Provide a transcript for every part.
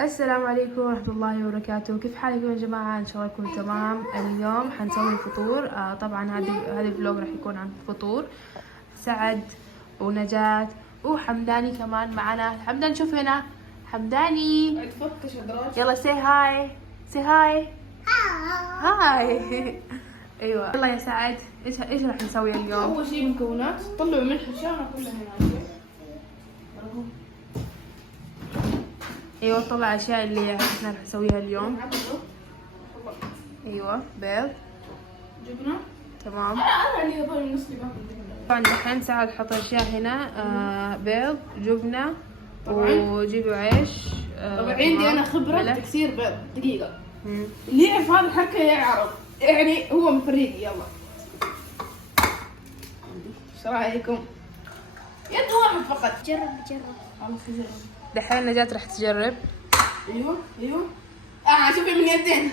السلام عليكم ورحمة الله وبركاته. كيف حالكم يا جماعة؟ إن شاء الله يكون تمام. اليوم حنسوي فطور. طبعا هذا الفلوج راح يكون عن فطور سعد ونجاة وحمداني كمان معنا. حمدان شوف هنا، حمداني يلا سي هاي، سي هاي هاي. ايوه يلا يا سعد، ايش راح نسوي اليوم؟ اول شيء مكونات، طلعوا ملح الشارع كلها هنا. ايوه طلع الاشياء اللي احنا راح نسويها اليوم. ايوه بيض، جبنه، تمام. انا اللي يبغى النص اللي باكل. طبعا دحين سعد حط اشياء هنا، بيض، جبنه، وجيبوا عيش. طبعا عندي انا خبره ملح. تكسير بيض. دقيقه، اللي يعرف هذه الحركه يعرف، يعني هو من فريقي. يلا ايش رايكم؟ يد واحد فقط. جرب خلاص جرب. دحين نجاة راح تجرب. ايوه شوفي من يدين.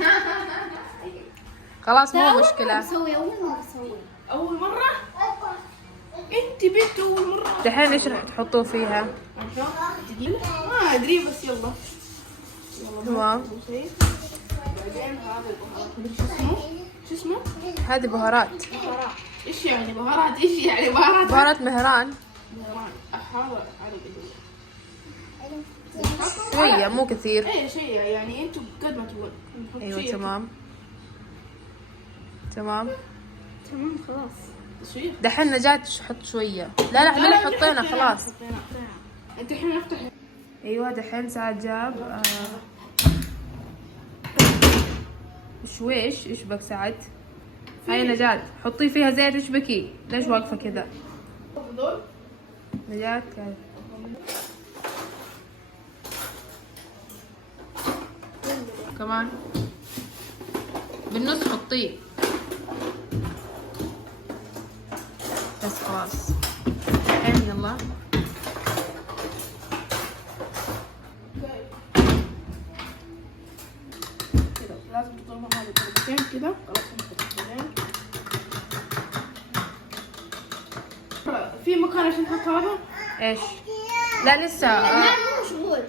خلاص مو مشكلة. بسوي أول مرة بسوي. اول مره انت بنت اول مره. دحين ايش راح تحطوه فيها؟ دقيقه ما ادري بس يلا تمام. بعدين هذا البهارات. شو اسمه؟ هذه بهارات. بهارات. ايش يعني بهارات؟ ايش يعني بهارات؟ بهارات مهران. بهارات. هذا عربي. شوية مو كثير. اي شيء يعني انتم قد ما تبون. ايوه تمام تمام. تمام خلاص. تسويه. دحين نجاة تحط شوية. لا ملح حطينا خلاص. انت الحين نفتح. ايوه دحين سعد جاب شويش. ايش بك سعد؟ هاي نجاة حطي فيها زيت. ايش بكي؟ ليش واقفة كذا؟ دول نجاة كمان بالنص حطيه بس خلاص. الحين يلا كذا لازم تطلعوا هذا ضربتين كذا. خلاص نحط في مكان عشان نحط هذا. ايش؟ لا لسه. لا مو مشغول.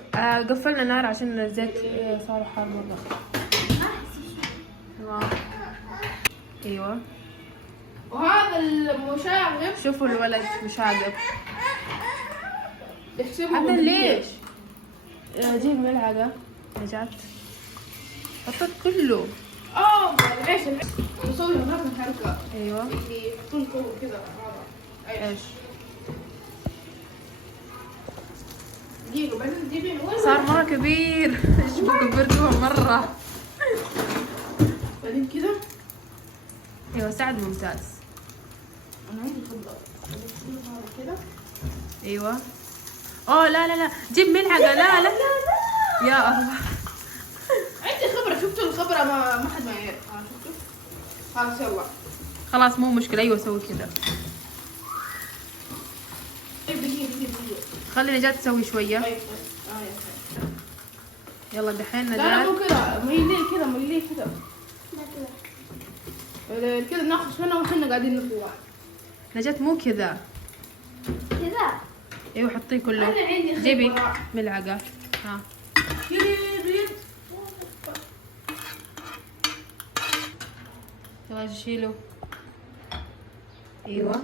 قفلنا النار عشان الزيت صار حار مرة. تمام. ايوه وهذا المشاغب شوفوا الولد مشاقب. يحسبه هذا بدقيقة. ليش؟ جيب ملعقة نجاة حطت كله. العيش نسوي هناك الحركة ايوه اللي يحطون كوب كذا. هذا ايش؟ دقيقة بعدين تجيبين وين صار مرة كبير. ايش بك كبرتوه مرة. بعدين كذا. ايوه سعد ممتاز. أنا عندي خبرة. هذا كذا. ايوه. اوه لا جيب ملعقة. لا يا الله. عندي خبرة. شفتوا الخبرة ما حد ما يعرف. شفتوا. خلاص يلا. خلاص مو مشكلة. ايوه سوي كذا. دقيقة. خلي نجاة تسوي شوية. طيب. يلا دحين لا نجاة. مو كذا. ميليه كذا. كذا ناخذ هنا وحنا قاعدين نطلع. نجاة مو كذا. كذا. ايوه حطيه كله. أنا عندي خبرة. جيبي ملعقة. ها كذا. يلا شيله. ايوه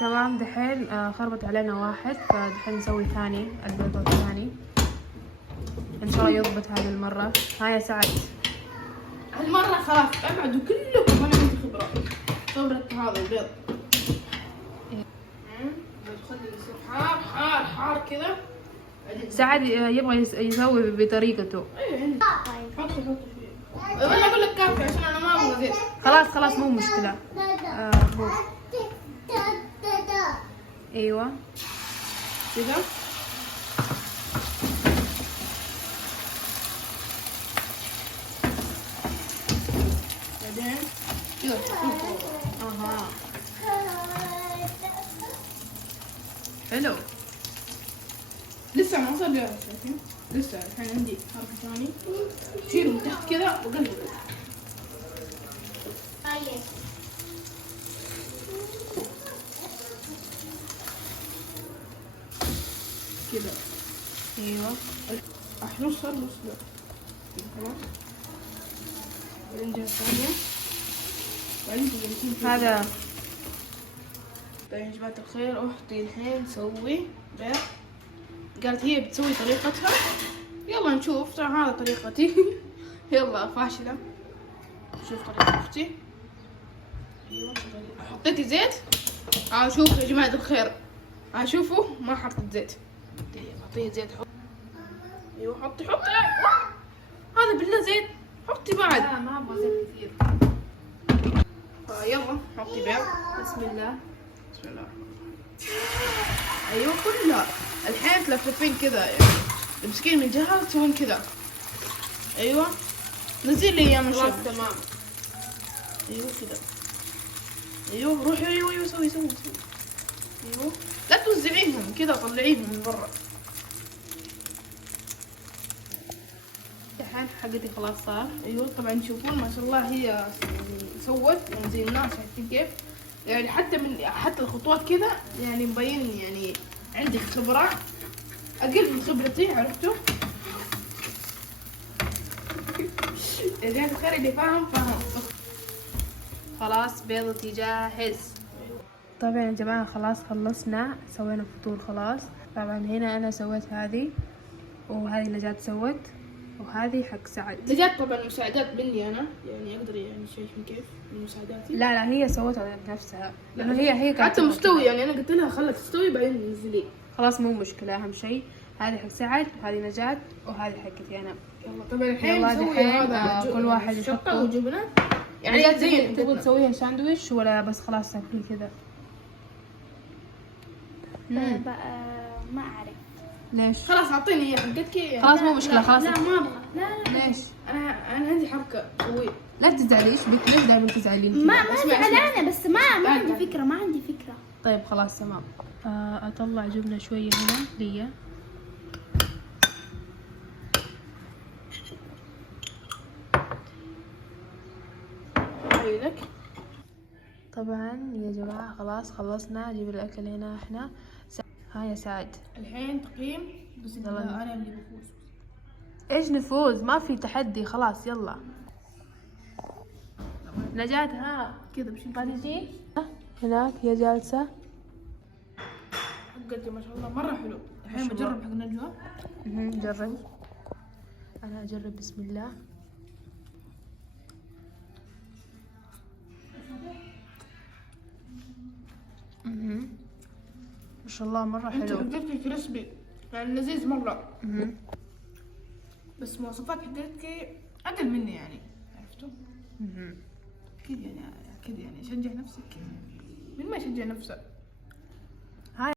تمام. دحين خربت علينا واحد، فدحين نسوي ثاني البيض الثاني ان شاء الله يضبط هذه المرة. ها يا سعد. هالمرة خلاص ابعدوا كلكم. انا عندي خبرة هذا البيض. خلي يصير حار كذا. سعد يبغى يسوي بطريقته. ايوه عندي. حطي فيه. ولا اقول لك كافي عشان انا ما ابغى زيت. خلاص مو مشكلة. هو. ايوه كذا. بعدين كذا. اها حلو. لسه ما صار جاهز. شايفين؟ لسه الحين عندي حركة ثانية. شيله من تحت كذا وقلبه. كذا. ايوه راح نص لا خلاص. بعدين جهة ثانية، بعدين تجلسين فيه. هذا طيب يا جماعة الخير، أختي الحين تسوي بيض. قالت هي بتسوي طريقتها، يلا نشوف. طبعا هذا طريقتي. يلا فاشلة. شوف طريقة أختي. أيوة حطيتي زيت. شوف يا جماعة الخير، شوفوا ما حطيت زيت. أعطيه زيت. حط. أيوة حطي هذا بالله زيت. حطي بعد. لا ما ابغى زيت كثير. يلا حطي بيض. بسم الله. بسم الله الرحمن الرحيم. ايوه كلها. الحين تلفلفين كذا يعني، تمسكين من جهه تسوين كذا. ايوه نزل لي اياه من خلاص شوي. تمام. ايوه كذا. ايوه روحي. ايوه سوي. ايوه لا توزعينهم كذا، طلعيهم من برا. الحين حقتي خلاص صار. ايوه طبعا تشوفون ما شاء الله هي يعني سوت يعني زي الناس، شايفين كيف يعني، حتى الخطوات كذا يعني مبين يعني عندك خبرة أقل من خبرتي. عرفتوا؟ يا جماعة الخير اللي فاهم. خلاص بيضتي جاهز. طبعا يا جماعة خلاص خلصنا، سوينا فطور خلاص. طبعا هنا أنا سويت هذه، وهذه نجاة سوت، وهذه حق سعد. نجات طبعا مساعدات مني أنا يعني، أقدر يعني شايفين كيف من مساعداتي. لا هي سوتها بنفسها، لأنه هي كانت حتى مستوي يعني، أنا قلت لها خلك تستوي بعدين نزلي. خلاص مو مشكلة. أهم شيء هذه حق سعد، وهذه نجاة، وهذه حقتي أنا. يلا طبعا الحين يلا نسوي دحين، هذا كل واحد شطة يحطه. وجبنة يعني يعني زي تبغى الجبنة. تسويها ساندويش ولا بس خلاص تاكليه كذا؟ ما أعرف. ليش؟ خلاص أعطيني إياه حقتك يعني. خلاص مو مشكلة خلاص. لا ما أبغى. لا ليش؟ أنا عندي حركة أسويها. لا تزعليش بك، ليش دائما تزعلين ما كذا؟ زعلانة، بس ما تعال. عندي فكرة. طيب خلاص تمام. أطلع جبنة شوية هنا ليا. لك طبعا يا جماعة خلاص خلصنا. أجيب الأكل هنا احنا. ها يا سعد. الحين تقييم بس إذا يلا. أنا اللي بفوز. ايش نفوز؟ ما في تحدي خلاص يلا. نجاة ها كذا بشي ما تجي؟ هناك هي جالسة. حقتي ما شاء الله مرة حلو. الحين ما شاء الله. بجرب حق نجوى. جرب. أنا أجرب. بسم الله. ما شاء الله مرة انت حلو. حقتي كريسبي يعني لذيذ مرة. مهم. بس مواصفات حقتك أقل مني يعني، عرفتوا؟ مهم. أكيد يعني أكيد يعني شجع نفسك. مين ما يشجع نفسه؟